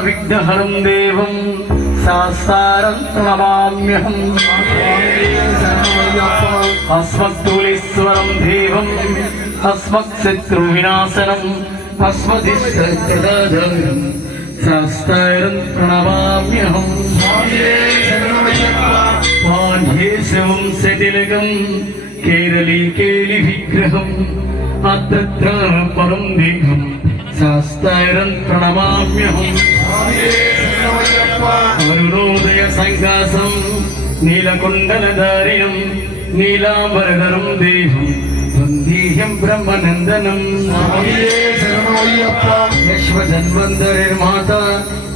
సర్వవిఘ్నహరం దేవం శాస్త్రం ప్రణమామ్యహం. అస్మత్తూలీశ్వరం దేవం అస్మత్శత్రువినాశనం అస్మదిష్టప్రదాధారం శాస్త్రం ప్రణమామ్యహం. పాండ్యేశవం శతిలకం కేరళీ కేలి విగ్రహం అత్ర పరం దేహం శాస్త్రం ప్రణమామ్యహం. అరుణోదయ సంకాసం నీలకొండలధారిణం నీలాంబరధరం దేవం వందేహం బ్రహ్మనందనం. యశ్వజన్వంతరిర్మాత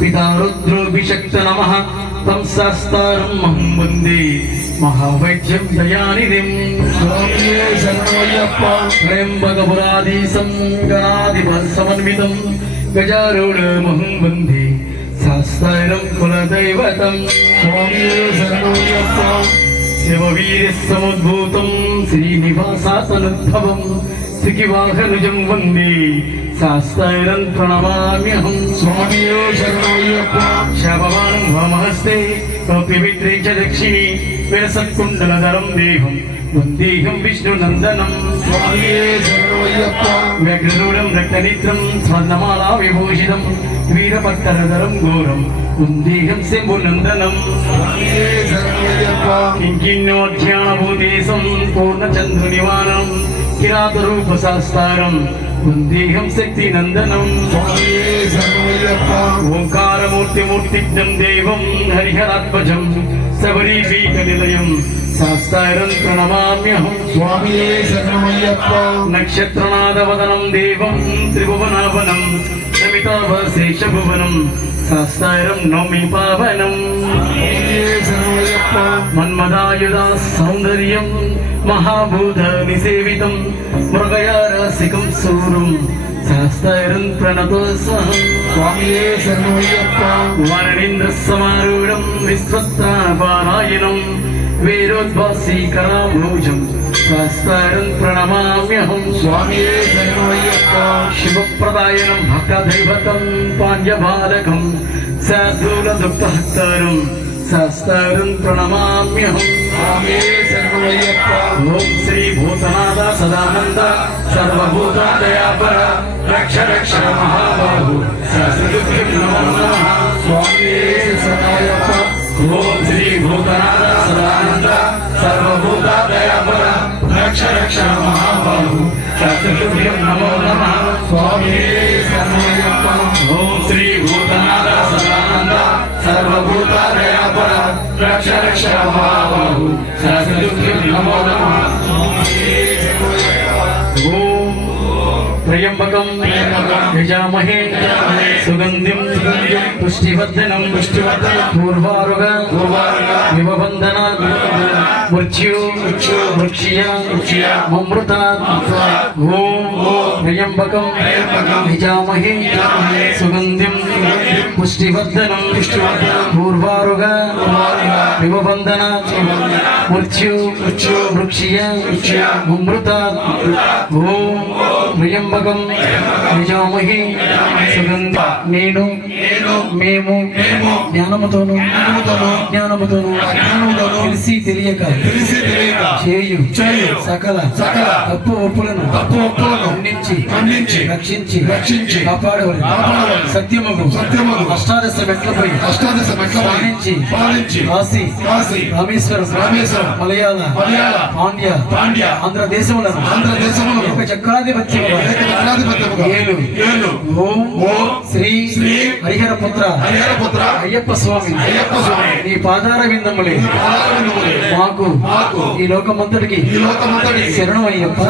పితా రుద్రోభిషక్త నమః తం శాస్త్రం మహం వందే మహావైద్యం దయానిధిం. త్రయంబకపురాధీశం గణాధిప సమన్వితం గజారూఢమహం వందే శాస్త్రం కులదైవతం. శివవీర సముద్భూతం శ్రీనివాసాసనుద్భవం శ్రీవాహనుజం వందే శాస్త్రం ప్రణమామ్యహం. శవమానం వామహస్తే కౌపిమిత్రే చ దక్షిణి విరసత్కుండలధరం దేహం వందేహం విష్ణునందనం. వ్యగ్రరూఢం రక్తనేత్రం స్వర్ణమాలా విభూషితం వీరపట్టరధరం ఘోరం వందేహం శంభునందనం. కింకిణ్యోధ్యానభూతేశం పూర్ణచంద్రనివానం కిరాతరూపశాస్త్రం వందేహం శక్తినందనం. ఓంకారమూర్తిమూర్తిజ్ఞం దేవం హరిహరాత్మజం శబరీపీఠనిలయం శాస్త్రం ప్రణమామ్యహం. నక్షత్రనాదవదనం దేవం త్రిభువనాభనం నమితావశేషభువనం శాస్త్రం నౌమి పావనం. మన్మదాయుధా సౌందర్యం మహాభూత నిసేవితం మృగయారాసికం సూరం శాస్త్రం ప్రణతోస్మహం. వరణీంద్ర సమారూఢం విశ్వత్రాణపారాయణం వేరోద్వాసీకరాభూజం శాస్త్రం ప్రణమామ్యహం. శివప్రదాయనం భక్తదైవతం పాండ్యబాలకం శార్దూలదుఃఖహర్తారం శాస్త్రం ప్రణమామ్యహం. ఓం శ్రీ భూతనాథ సదానంద సర్వభూతాదయాపర రక్ష రక్ష మహాబాహు శాస్త్రం నమో నమః. ఓం శ్రీ భూతనాథ సదానంద సర్వభూతాదయాపర రక్ష రక్ష మహాబాహు శాస్త్రం నమో నమః. ఓం శ్రీ భూతనాథ సదానంద సర్వభూతాదయాపర రక్ష రక్ష మహాబాహు శాస్త్రం నమో నమః. ఓం త్రయంబకం యజామహే సుగంధిం పుష్టివర్ధనం పూర్వారుగ వివబంధనాత్ మృత్యు మమృతాత్. ఓం త్రయంబకం యజామహే సుగంధిం పుష్టివర్ధనం పూర్వారుగ వివబంధనాత్ మృత్యు మమృతాత్. ఓం త్రయంబకం యజామహే సుగంధ. నేను మేము జ్ఞానముతోను తెలిసి తెలియక చేయు సకల తప్పు ఒప్పులను ఖండించి రక్షించి కాపాడవలెను. సత్యముగు అష్టాదశ మెట్లపై పాలించి కాశీ రామేశ్వరం మలయాళ పాండ్య ఆంధ్ర దేశములను చక్రాధిపత్యముగా ఏలు. ఓం శ్రీ హరిహరపుత్ర అయ్యప్ప స్వామి నీ పాదార విందములే మాకు ఈ లోకమంతటికి శరణం అయ్యప్ప.